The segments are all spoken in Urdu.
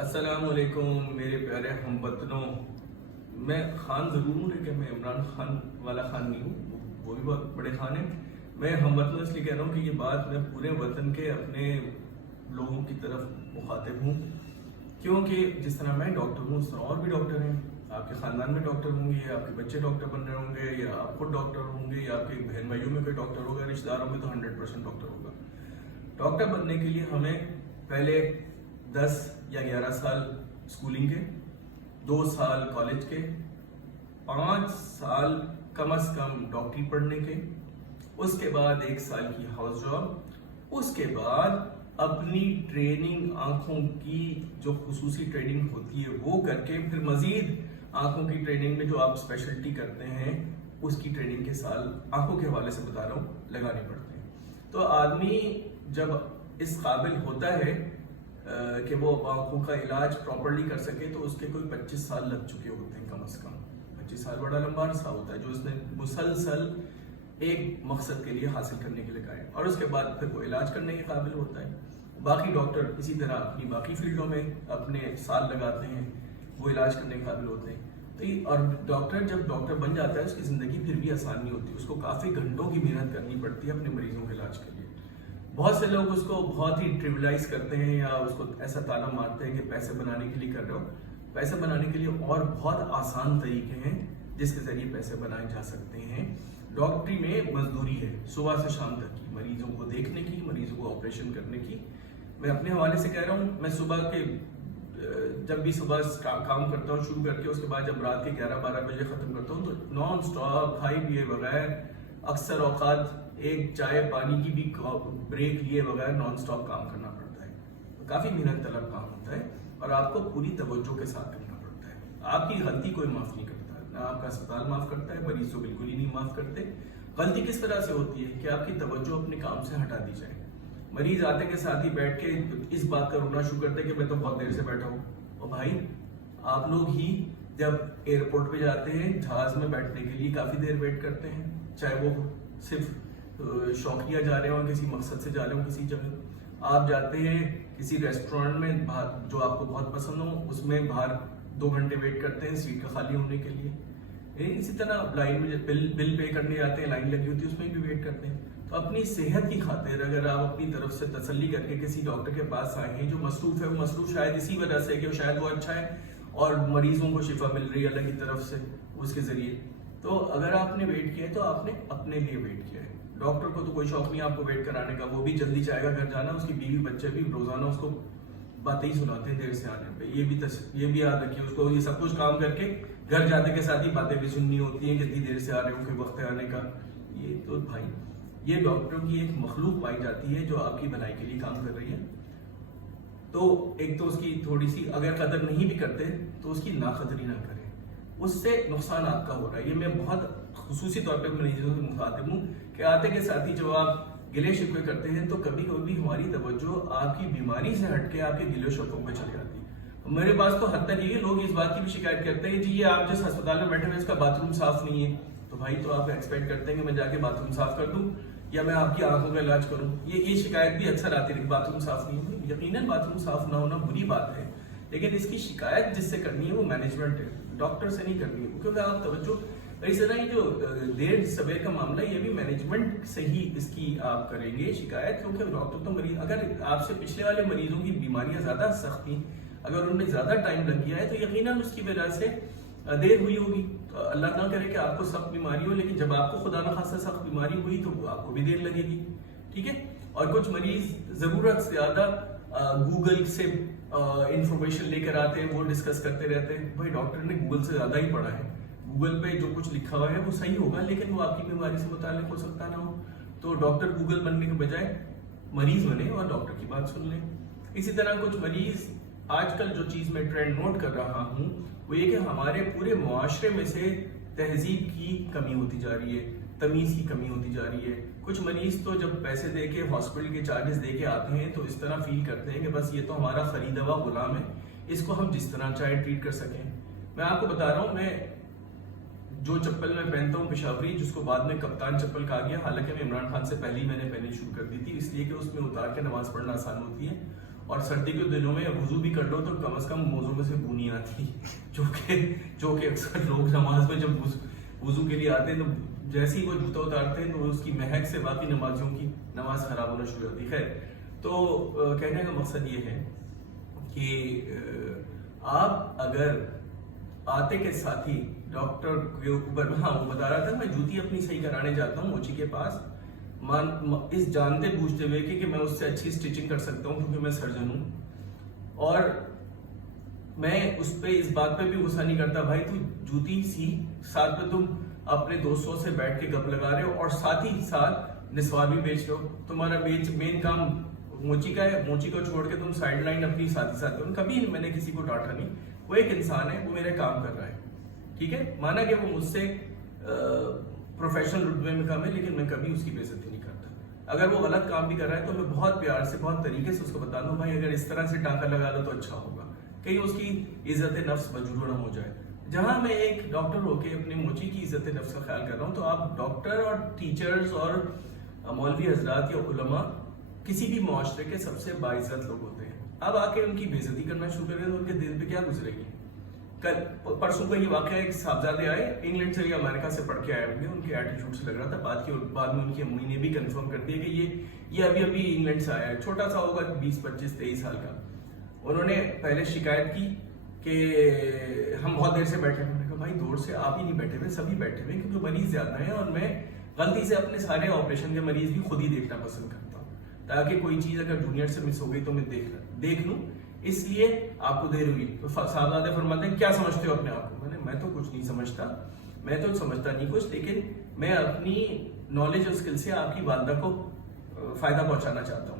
السلام علیکم میرے پیارے ہم وطنوں. میں خان ضرور ہوں لیکن میں عمران خان والا خان نہیں ہوں, وہ بھی بہت بڑے خان ہیں. میں ہم وطنوں اس لیے کہہ رہا ہوں کہ یہ بات میں پورے وطن کے اپنے لوگوں کی طرف مخاطب ہوں, کیونکہ جس طرح میں ڈاکٹر ہوں اس طرح اور بھی ڈاکٹر ہیں. آپ کے خاندان میں ڈاکٹر ہوں گے, آپ کے بچے ڈاکٹر بن رہے ہوں گے, یا آپ خود ڈاکٹر ہوں گے, یا آپ کے بہن بھائیوں میں کوئی ڈاکٹر ہوگا, رشتہ داروں میں تو 100% ڈاکٹر ہوگا. ڈاکٹر بننے کے لیے ہمیں پہلے 10 یا 11 سال اسکولنگ کے, 2 سال کالج کے, 5 سال کم از کم ڈاکٹری پڑھنے کے, اس کے بعد 1 سال کی ہاؤس جاب, اس کے بعد اپنی ٹریننگ آنکھوں کی جو خصوصی ٹریننگ ہوتی ہے وہ کر کے, پھر مزید آنکھوں کی ٹریننگ میں جو آپ اسپیشلٹی کرتے ہیں اس کی ٹریننگ کے سال آنکھوں کے حوالے سے بتا رہا ہوں لگانے پڑتے ہیں. تو آدمی جب اس قابل ہوتا ہے کہ وہ آنکھوں کا علاج پراپرلی کر سکے تو اس کے کوئی 25 سال لگ چکے ہوتے ہیں کم از کم. 25 سال بڑا لمبا عرصہ ہوتا ہے جو اس نے مسلسل ایک مقصد کے لیے حاصل کرنے کے لیے لگائے, اور اس کے بعد پھر وہ علاج کرنے کے قابل ہوتا ہے. باقی ڈاکٹر اسی طرح اپنی باقی فیلڈوں میں اپنے سال لگاتے ہیں, وہ علاج کرنے کے قابل ہوتے ہیں. تو اور ڈاکٹر جب ڈاکٹر بن جاتا ہے اس کی زندگی پھر بھی آسان نہیں ہوتی, اس کو کافی گھنٹوں کی محنت کرنی پڑتی ہے اپنے مریضوں کے علاج کے لیے. بہت سے لوگ اس کو بہت ہی ٹریولائز کرتے ہیں یا اس کو ایسا تانا مارتے ہیں کہ پیسے بنانے کے لیے کر رہے ہو. پیسے بنانے کے لیے اور بہت آسان طریقے ہیں جس کے ذریعے پیسے بنائے جا سکتے ہیں. ڈاکٹری میں مزدوری ہے صبح سے شام تک کی, مریضوں کو دیکھنے کی, مریضوں کو آپریشن کرنے کی. میں اپنے حوالے سے کہہ رہا ہوں, میں صبح کے جب بھی صبح کام کرتا ہوں شروع کر کے, اس کے بعد جب رات کے 11-12 بجے ختم کرتا ہوں تو نان سٹاپ کھائی پیے بغیر, اکثر اوقات ایک چائے پانی کی بھی بریک لیے بغیر نان سٹاپ کام کرنا پڑتا ہے. کافی محنت طلب کام ہوتا ہے اور آپ کو پوری توجہ کے ساتھ کرنا پڑتا ہے. آپ کی غلطی کوئی معاف نہیں کرتا, نہ آپ کا اسپتال معاف کرتا ہے, مریض تو بالکل ہی نہیں معاف کرتے. غلطی کس طرح سے ہوتی ہے کہ آپ کی توجہ اپنے کام سے ہٹا دی جائے. مریض آتے کے ساتھ ہی بیٹھ کے اس بات کا رونا شروع کرتے کہ میں تو بہت دیر سے بیٹھا ہوں. اور بھائی آپ لوگ ہی جب ایئرپورٹ پہ جاتے ہیں جہاز میں بیٹھنے کے لیے کافی دیر ویٹ کرتے ہیں, چاہے وہ صرف شوقیہ جا رہے ہوں, کسی مقصد سے جا رہے ہوں کسی جگہ. آپ جاتے ہیں کسی ریسٹورینٹ میں جو آپ کو بہت پسند ہو, اس میں باہر 2 گھنٹے ویٹ کرتے ہیں سیٹ کا خالی ہونے کے لیے. اسی طرح لائن میں بل پے کرنے جاتے ہیں, لائن لگی ہوتی ہے اس میں بھی ویٹ کرتے ہیں. تو اپنی صحت کی خاطر اگر آپ اپنی طرف سے تسلی کر کے کسی ڈاکٹر کے پاس آئے ہیں جو مصروف ہے, وہ مصروف شاید اسی وجہ سے کہ شاید وہ اچھا ہے اور مریضوں کو شفا مل رہی ہے اللہ کی طرف سے اس کے ذریعے, تو اگر آپ نے ویٹ کیا ہے تو آپ نے اپنے لیے ویٹ کیا ہے. ڈاکٹر کو تو کوئی شوق نہیں آپ کو ویٹ کرانے کا, وہ بھی جلدی چاہے گا گھر جانا. اس کی بیوی بچے بھی روزانہ اس کو باتیں ہی سناتے ہیں دیر سے آنے پہ. یہ بھی یاد رکھیے, اس کو یہ سب کچھ کام کر کے گھر جاتے کے ساتھ ہی باتیں بھی سننی ہوتی ہیں کہ اتنی دیر سے آ رہے ہوں کہ وقت ہے آنے کا. یہ تو بھائی یہ ڈاکٹر کی ایک مخلوق پائی جاتی ہے جو آپ کی بھلائی کے لیے کام کر رہی ہے. تو ایک تو اس کی تھوڑی سی اگر قدر نہیں بھی کرتے تو اس کی ناقدری نہ کریں, اس سے نقصان آپ کا ہو رہا ہے. یہ میں بہت خصوصی طور پہ مریضوں سے مخاطب ہوں کہ آتے کے ساتھ ہی جب آپ گلے شکوے کرتے ہیں تو کبھی کبھی ہماری توجہ آپ کی بیماری سے ہٹ کے آپ کے گلے شکووں پہ چلی جاتی ہے. میرے پاس تو حد تک یہ کہ لوگ اس بات کی بھی شکایت کرتے ہیں جی یہ آپ جس ہسپتال میں بیٹھے ہوئے اس کا باتھ روم صاف نہیں ہے. تو بھائی تو آپ ایکسپیکٹ کرتے ہیں کہ میں جا کے باتھ روم صاف کر دوں یا میں آپ کی آنکھوں کا علاج کروں. یہ شکایت بھی اکثر آتی ہے باتھ روم صاف نہیں ہوئی. یقیناً باتھ روم صاف نہ ہونا بری بات ہے, لیکن اس کی شکایت جس سے کرنی ہے وہ مینجمنٹ ہے, ڈاکٹر سے نہیں کرنی ہے, کیونکہ آپ توجہ اس طرح یہ جو دیر سویر کا معاملہ یہ بھی مینجمنٹ سے ہی اس کی آپ کریں گے شکایت. کیونکہ ڈاکٹر تو مریض اگر آپ سے پچھلے والے مریضوں کی بیماریاں زیادہ سخت تھیں, اگر ان میں زیادہ ٹائم لگ گیا ہے تو یقیناً اس کی وجہ سے دیر ہوئی ہوگی. تو اللہ نہ کرے کہ آپ کو سخت بیماری ہو, لیکن جب آپ کو خدا نخواستہ سخت بیماری ہوئی تو آپ کو بھی دیر لگے گی. ٹھیک ہے. اور کچھ مریض ضرورت سے زیادہ گوگل سے انفارمیشن لے کر آتے ہیں, وہ ڈسکس کرتے رہتے ہیں. بھائی ڈاکٹر نے گوگل سے زیادہ ہی پڑھا ہے, گوگل پہ جو کچھ لکھا ہوا ہے وہ صحیح ہوگا لیکن وہ آپ کی بیماری سے متعلق ہو سکتا نہ ہو. تو ڈاکٹر گوگل بننے کے بجائے مریض بنے اور ڈاکٹر کی بات سن لیں. اسی طرح کچھ مریض آج کل جو چیز میں ٹرینڈ نوٹ کر رہا ہوں وہ یہ کہ ہمارے پورے معاشرے میں سے تہذیب کی کمی ہوتی جا رہی ہے, تمیز کی کمی ہوتی جا رہی ہے. کچھ مریض تو جب پیسے دے کے ہاسپٹل کے چارجز دے کے آتے ہیں تو اس طرح فیل کرتے ہیں کہ بس یہ تو ہمارا خریدا ہوا غلام ہے, اس کو ہم جس طرح چاہے ٹریٹ کر سکیں. میں آپ کو بتا رہا ہوں, میں جو چپل میں پہنتا ہوں پشاوری, جس کو بعد میں کپتان چپل کہا گیا, حالانکہ میں عمران خان سے پہلے ہی میں نے پہنی شروع کر دی تھی, اس لیے کہ اس میں اتار کے نماز پڑھنا آسان ہوتی ہے اور سردی کے دنوں میں وضو بھی کر لو تو کم از کم موزوں میں سے بو نہیں آتی، جو کہ اکثر لوگ نماز میں جب وضو کے لیے آتے ہیں تو جیسے ہی وہ جوتا اتارتے ہیں تو اس کی مہک سے باقی نمازیوں کی نماز خراب ہونا شروع ہوتی ہے۔ خیر، تو کہنے کا مقصد یہ ہے کہ آپ اگر آتے کے ساتھ ہی ڈاکٹر کے اوپر، ہاں وہ بتا رہا تھا میں جوتی اپنی صحیح کرانے جاتا ہوں موچی کے پاس، اس جانتے بوجھتے ہوئے کہ میں اس سے اچھی سٹیچنگ کر سکتا ہوں کیونکہ میں سرجن ہوں، اور میں اس پہ اس بات پہ بھی غصہ نہیں کرتا، بھائی تو جوتی سی، ساتھ میں تم اپنے دوستوں سے بیٹھ کے گپ لگا رہے ہو اور ساتھ ہی ساتھ نسوار بھی بیچ رہے ہو، تمہارا مین کام موچی کا ہے، موچی کو چھوڑ کے تم سائڈ لائن اپنی ساتھی ساتھ ہو۔ کبھی میں نے کسی کو ڈانٹا نہیں، وہ ایک انسان ہے، وہ میرے کام کر رہا ہے، ٹھیک ہے، مانا کہ وہ مجھ سے پروفیشنل رتبے میں کم ہے، لیکن میں کبھی اس کی بے عزتی نہیں کرتا۔ اگر وہ غلط کام بھی کر رہا ہے تو میں بہت پیار سے بہت طریقے سے اس کو بتا دوں، بھائی اگر اس طرح سے ٹانکا لگا لو تو اچھا ہوگا، کہیں اس کی عزت نفس مجروح نہ ہو جائے۔ جہاں میں ایک ڈاکٹر ہو کے اپنے موچی کی عزت نفس کا خیال کر رہا ہوں، تو آپ ڈاکٹر اور ٹیچرز اور مولوی حضرات یا علماء کسی بھی معاشرے کے سب سے باعزت لوگ ہوتے ہیں، اب آ کے ان کی بے عزتی کرنا شروع کریں تو ان کے دل پہ کیا گزرے گی؟ کل پرسوں کا یہ واقعہ، ایک صاحبزادے آئے انگلینڈ سے یا امریکہ سے پڑھ کے آئے ہوں گے، ان کے ایٹیٹیوڈ سے لگ رہا تھا، بعد میں ان کی امی نے بھی کنفرم کر دیا کہ یہ ابھی انگلینڈ سے آیا ہے، چھوٹا سا ہوگا 20 25 23 سال کا۔ انہوں نے پہلے شکایت کی کہ ہم بہت دیر سے بیٹھے ہیں، میں نے کہا بھائی دور سے آپ ہی نہیں بیٹھے ہوئے، سبھی بیٹھے ہوئے کیونکہ مریض زیادہ ہیں، اور میں غلطی سے اپنے سارے آپریشن کے مریض بھی خود ہی دیکھنا پسند کرتا ہوں تاکہ کوئی چیز اگر جونیئر سے مس ہو گئی تو میں دیکھ لوں، اس لیے آپ کو دیر ہوئی۔ تو صاحبزادے فرماتے ہیں کیا سمجھتے ہو اپنے آپ کو؟ میں تو کچھ نہیں سمجھتا، میں تو سمجھتا نہیں کچھ، لیکن میں اپنی نالج اور اسکل سے آپ کی والدہ کو فائدہ پہنچانا چاہتا ہوں۔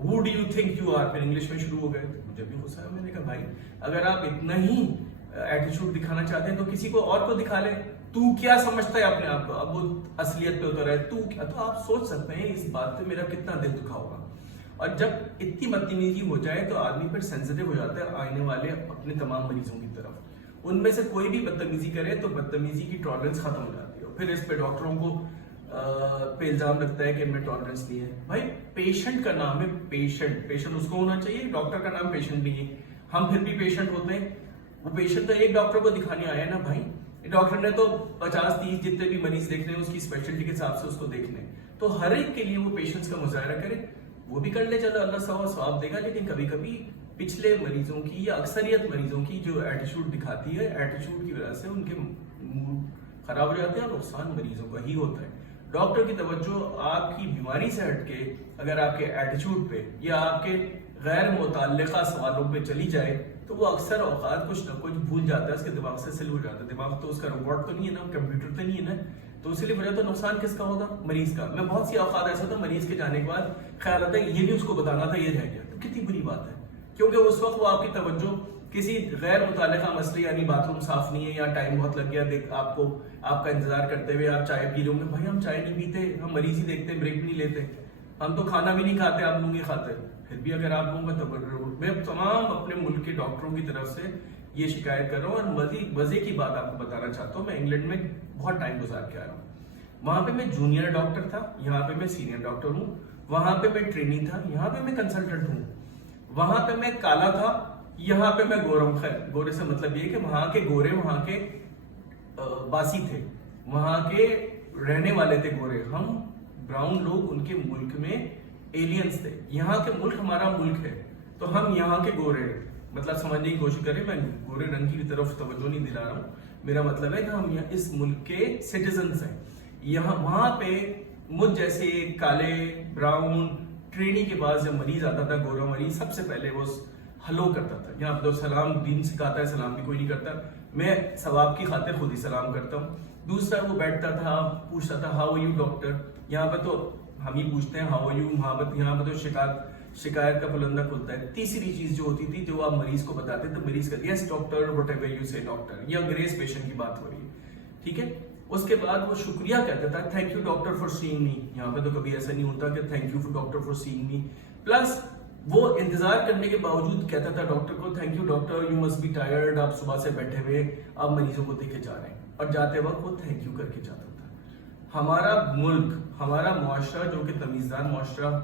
Who do you think you are؟ پھر انگلش میں شروع ہو گئے، مجھے بھی غصہ ہے، میں نے کہا بھائی اگر آپ اتنا ہی ایٹیٹیوڈ دکھانا چاہتے ہیں تو کسی کو اور کو دکھا لیں، تو کیا سمجھتا ہے اپنے آپ کو؟ اب وہ اصلیت پہ اتر ہے، تو کیا؟ تو آپ سوچ سکتے ہیں اس بات پہ میرا کتنا دل دکھا ہوگا، اور جب اتنی بدتمیزی ہو جائے تو آدمی پھر سینسیٹیو ہو جاتا ہے آئینے والے اپنے تمام مریضوں کی طرف، ان میں سے کوئی بھی بدتمیزی کرے تو بدتمیزی کی ٹالرنس ختم ہو جاتی ہے، پھر اس پہ ڈاکٹروں کو پہ الزام لگتا ہے کہ ان میں ٹالرنس نہیں ہے۔ بھائی پیشنٹ کا نام ہے پیشنٹ اس کو ہونا چاہیے، ڈاکٹر کا نام پیشنٹ نہیں ہے، ہم پھر بھی پیشنٹ ہوتے ہیں، وہ پیشنٹ تو ایک ڈاکٹر کو دکھانے آیا ہے نا بھائی، ڈاکٹر نے تو 50 30 جتنے بھی مریض دیکھنے ہیں اس کی اسپیشلٹی کے حساب سے اس کو دیکھنے، تو ہر ایک کے لیے وہ پیشنٹس کا مظاہرہ کرے، وہ بھی کر لے، چلو اللہ ثواب دے گا، لیکن کبھی کبھی پچھلے مریضوں کی یا اکثریت مریضوں کی جو ایٹیٹیوڈ دکھاتی ہے، ایٹیٹیوڈ کی وجہ سے ان کے موڈ خراب ہو جاتے ہیں اور نقصان مریضوں کا ہی ہوتا ہے۔ ڈاکٹر کی توجہ آپ کی بیماری سے ہٹ کے اگر آپ کے ایٹیٹیوڈ پہ یا آپ کے غیر متعلقہ سوالوں پہ چلی جائے تو وہ اکثر اوقات کچھ نہ کچھ بھول جاتا ہے، اس کے دماغ سے سل ہو جاتا ہے، دماغ تو اس کا روبوٹ تو نہیں ہے نا، کمپیوٹر تو نہیں ہے نا، تو اسی لیے وجہ تو نقصان کس کا ہوگا؟ مریض کا۔ میں بہت سی اوقات ایسا تھا مریض کے جانے کے بعد خیال آتا ہے یہ بھی اس کو بتانا تھا، یہ رہ گیا، تو کتنی بری بات ہے، کیونکہ اس وقت وہ آپ کی توجہ کسی غیر متعلقہ مسئلے، یعنی باتھ روم صاف نہیں ہے یا ٹائم بہت لگ گیا، آپ کو آپ کا انتظار کرتے ہوئے آپ چائے پی رہے ہوں گے، بھائی ہم چائے نہیں پیتے، ہم مریض ہی دیکھتے، بریک بھی نہیں لیتے، ہم تو کھانا بھی نہیں کھاتے، آپ لوگ نہیں کھاتے، پھر بھی اگر آپ لوگوں کا میں تمام اپنے ملک کے ڈاکٹروں کی طرف سے یہ شکایت کر رہا ہوں، اور مزے کی بات آپ کو بتانا چاہتا ہوں، میں انگلینڈ میں بہت ٹائم گزار کے آ رہا ہوں، وہاں پہ میں جونیئر ڈاکٹر تھا، یہاں پہ میں سینئر ڈاکٹر ہوں، وہاں پہ میں ٹرینی تھا، یہاں پہ میں کنسلٹنٹ ہوں، وہاں پہ میں کالا تھا، یہاں پہ میں گورا ہوں۔ خیر گورے سے مطلب یہ کہ وہاں کے گورے وہاں کے باسی تھے، وہاں کے رہنے والے تھے گورے، ہم براؤن لوگ ان کے ملک میں ایلینز تھے، یہاں کے ملک ہمارا ملک ہے تو ہم یہاں کے گورے ہیں، مطلب سمجھنے کی کوشش کریں، میں گورے رنگ کی طرف توجہ نہیں دلا رہا ہوں، میرا مطلب ہے کہ ہم اس ملک کے سٹیزنز ہیں، یہاں وہاں پہ مجھ جیسے کالے براؤن ٹرینی کے بعد جب مریض آتا تھا، گورا مریض، سب سے پہلے وہ ہلو کرتا تھا، یہاں پہ تو سلام دین سکھاتا ہے، سلام بھی کوئی نہیں کرتا، میں ثواب کی خاطر خود ہی سلام کرتا ہوں۔ دوسرا وہ بیٹھتا تھا، پوچھتا تھا ہاؤ یو ڈاکٹر، یہاں پہ تو ہم ہی پوچھتے ہیں ہاؤ یو، یہاں پہ تو شکایت کا بلندہ کھلتا ہے۔ تیسری چیز جو ہوتی تھی جو آپ مریض کو بتاتے تو مریض کہتے یس ڈاکٹر وٹ ایور یو سے ڈاکٹر، یا گریس پیشنٹ کی بات ہو رہی ہے، ٹھیک ہے۔ اس کے بعد وہ شکریہ کہتا تھا، thank you doctor for seeing me, یہاں پہ تو کبھی ایسا نہیں ہوتا کہ thank you doctor for seeing me, plus وہ انتظار کرنے کے باوجود کہتا تھا ڈاکٹر کو thank you doctor, you must be tired, آپ صبح سے بیٹھے ہوئے آپ مریضوں کو دیکھے جا رہے ہیں، اور جاتے وقت وہ تھینک یو کر کے جاتا تھا۔ ہمارا ملک، ہمارا معاشرہ جو کہ تمیزدار معاشرہ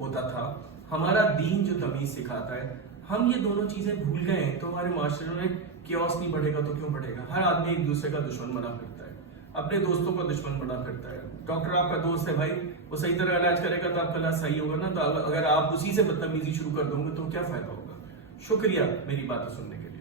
ہوتا تھا، ہمارا دین جو تمیز سکھاتا ہے، ہم یہ دونوں چیزیں بھول گئے ہیں تو ہمارے معاشرے میں کیوس نہیں بڑھے گا تو کیوں بڑھے گا؟ ہر آدمی ایک دوسرے کا دشمن بنا پھرتا ہے، اپنے دوستوں کا دشمن بنا پھرتا ہے. ڈاکٹر آپ کا دوست ہے بھائی، وہ صحیح طرح علاج کرے گا تو آپ کا علاج صحیح ہوگا نا. تو اگر آپ اسی سے بدتمیزی شروع کر دو گے تو کیا فائدہ ہوگا؟ شکریہ میری باتیں سننے کے لیے.